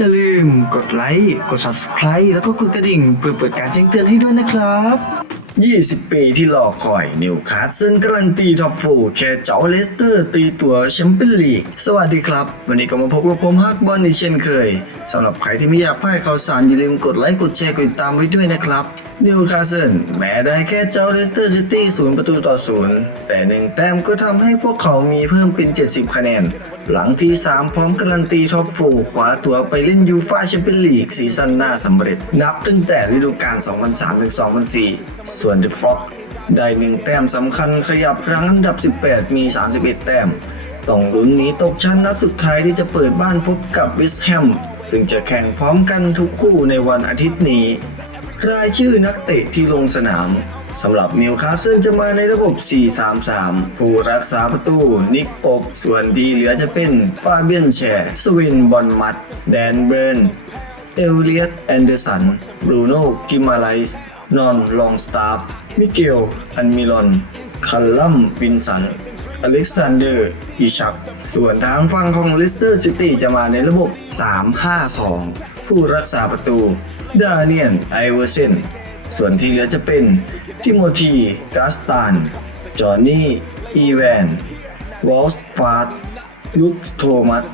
อย่าลืมกดไลค์ กด Subscribe แล้วก็กดกระดิ่งเพื่อเปิดการแจ้งเตือนให้ด้วยนะครับ 20 ปีที่รอคอยนิวคาสเซิลการันตีท็อปโฟแค่เจ้าเลสเตอร์ตีตัวแชมเปี้ยนลีก สวัสดีครับ วันนี้ก็มาพบกับผมฮักบอลในเช่นเคยสำหรับใครที่ไม่อยากพลาดข่าวสารอย่าลืมกดไลค์กดแชร์กดติดตามไว้ด้วยนะครับนิวคาสเซิลแม้ได้แค่เจ้าเลสเตอร์ซิตี้ศูนย์ประตูต่อศูนย์แต่หนึ่งแต้มก็ทำให้พวกเขามีเพิ่มเป็น 70 คะแนน หลังที่3พร้อมการันตีท็อปโฟคว้าตัวไปเล่นยูฟ่าแชมเปี้ยนลีกซีซั่นหน้าสำเร็จ นับตั้งแต่ฤดูกาล 2003-2004 ส่วน The Frog ได้หนึ่งแต้มสำคัญขยับรั้งอันดับ 18 มี 31 แต้มต้องลุ้นหนีตกชั้นนัดสุดท้ายที่จะเปิดบ้านพบกับวิสแฮม ซึ่งจะแข่งพร้อมกันทุกคู่ในวันอาทิตย์นี้ รายชื่อนักเตะที่ลงสนาม สำหรับนิวคาสเซิลจะมาในระบบ 4-3-3 ผู้รักษาประตู นิกปบส่วนที่เหลือจะเป็นฟาเบียนแชร์สวินบอนมัด แดนเบิร์น เอลเลียตแอนเดอร์สัน บรูโน่กิมาไลส์นอนลองสตาร์มิเกล อันมิลอน คัลลัมวินสัน อเล็กซานเดอร์ อิชัก ส่วนทางฝั่งของลิสเตอร์ซิตี้จะมาในระบบ 3-5-2 ผู้รักษาประตู ดาเนียน ไอเวอร์เซน ส่วนที่เหลือจะเป็นทิโมธีกาสตานจอห์นนี่ อีแวน วอลส์ฟาร์ดลุคโทมัส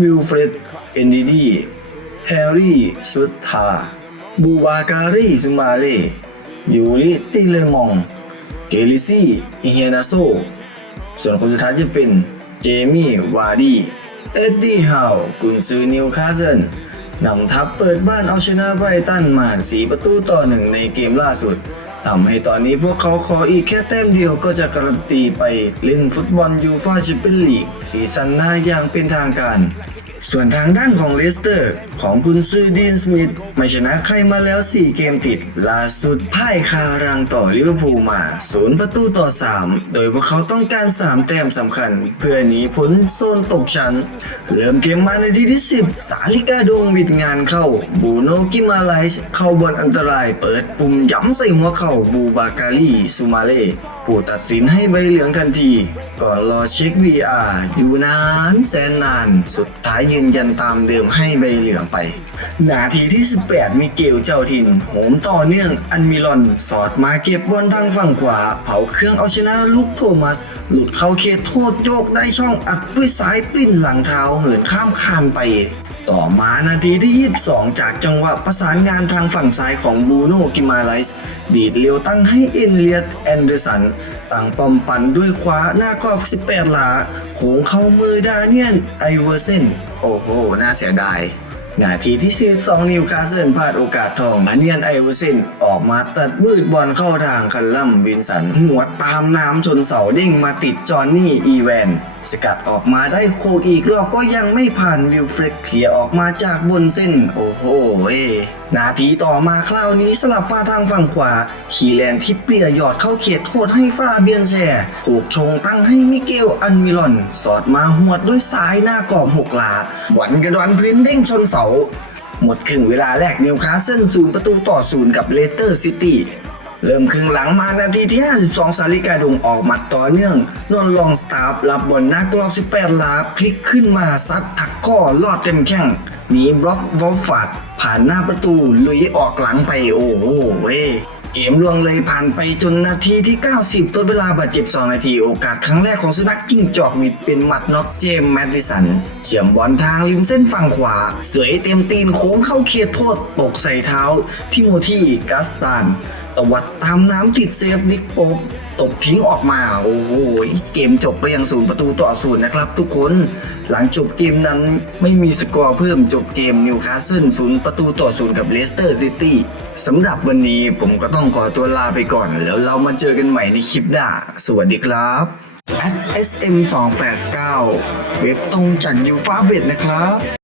วิลเฟรด เอนดิดีแฮร์รี่สุดทา บูบาการีซุมาเลยูริติเลมอง เกลิซี่อิเฮนาโซ ส่วนคนสุดท้ายจะเป็น เจมี่ วาร์ดี เอ็ดดี้ ฮาว กุนซือนิวคาสเซิล นำทัพเปิดบ้านเอาชนะไบรตันมาสีประตูต่อหนึ่งในเกมล่าสุด ทำให้ตอนนี้พวกเขาขออีกแค่แต้มเดียวก็จะการันตีไปเล่นฟุตบอลยูฟ่าแชมเปี้ยนลีกซีซั่นหน้าอย่างเป็นทางการ ส่วนทางด้านของเลสเตอร์ ของกุนซือดีนสมิธไม่ชนะใครมาแล้ว 4 เกมติด ล่าสุดพ่ายคารังต่อลิเวอร์พูลมาศูนย์ประตูต่อ 3 โดยพวกเขาต้องการ 3 แต้มสำคัญ เพื่อหนีพ้นโซนตกชั้น เริ่มเกมมาในทีที่ 10 สาลิกาดวงบิดงานเข้า บูโนกิมาไลส์เข้าบอลอันตราย เปิดปุ่มย้ำใส่หัวเข่าบูบาการีซูมาเล่ผู้ตัดสินให้ใบเหลืองทันที ก่อนรอเช็ค VR อยู่นานแสนนาน สุดท้ายยืนยันตามเดิมให้ใบเหลืองไปนาทีที่ 18 มีเกลเจ้าถิ่นโหมต่อเนื่องอันมิลอน สอดมาเก็บบอลทางฝั่งขวา เผาเครื่องเอาชนะลูกโทมัส หลุดเข้าเขตโทษโยกได้ช่องอัดด้วยซ้ายปลิ้นหลังเท้าเหินข้ามคานไป ต่อมานาทีที่ 22 จากจังหวะประสานงานทางฝั่งซ้ายของบูโนกิมาไลส์ดีดเลี้ยวตั้งให้เอ็นเลียตแอนเดอร์สันตั้งปอมปันด้วยขวาหน้ากรอบ 18 หลาโขงเข้ามือดาเนียนไอเวอร์เซนโอ้โห น่าเสียดาย นาทีที่12นิวคาสเซิลพลาดโอกาสทองมาเนียนไอวอเซนออกมาตัดมืดบอลเข้าทางคันลัมวินสัน หัวตามน้ำชนเสาเด้งมาติดจอนนี่อีแวน สกัดออกมาได้โคอีกรอบก็ยังไม่ผ่านวิลเฟรดเคลียออกมาจากบนเส้น โอ้โหเอนาทีต่อมาคราวนี้สลับมาทางฝั่งขวาคีแลนทิปเปียหยอดเข้าเขตโทษให้ฟาเบียนแชร์ผูกชงตั้งให้มิเกลอันมิลอน สอดมาหวดด้วยซ้ายหน้ากรอบหกหลาบอลกระดอนพื้นเด้งชนเสา หมดครึ่งเวลาแรกนิวคาสเซิลศูนย์ประตูต่อศูนย์กับเลสเตอร์ซิตี้เริ่มครึ่งหลังมานาทีที่ 52 สาลิกาดงออกหมัดต่อเนื่องนนลองสตาร์ฟรับบอลหน้ากรอบ 18 ลาพลิกขึ้นมาซัดถักข้อลอดเต็มแข้งหนีบล็อกวอลฟัด ผ่านหน้าประตูลุยออกหลังไปโอ้โหเว้เกมล่วงเลยผ่านไปจนนาทีที่ 90ต้นเวลาบาดเจ็บ 2 นาที โอกาสครั้งแรกของสุนัขจิ้งจอกมิดเป็นหมัดน็อกเจมแมดดิสัน เฉียมบอลทางริมเส้นฝั่งขวา เสยเต็มตีนโค้งเข้าเขตโทษตกใส่เท้า ทิโมธีกัสตาน ตวัดตามน้ำติดเซฟนิกโป๊บตบทิ้งออกมา โอ้โห เกมจบไปยังศูนย์ประตูต่อศูนย์นะครับทุกคน หลังจบเกมนั้นไม่มีสกอร์เพิ่มจบเกมนิวคาสเซิลศูนย์ประตูต่อศูนย์กับเลสเตอร์ซิตี้สำหรับวันนี้ผมก็ต้องขอตัวลาไปก่อน แล้วเรามาเจอกันใหม่ในคลิปหน้า สวัสดีครับ sm 2 8 9 เว็บตรงจากยูฟาเบดนะครับ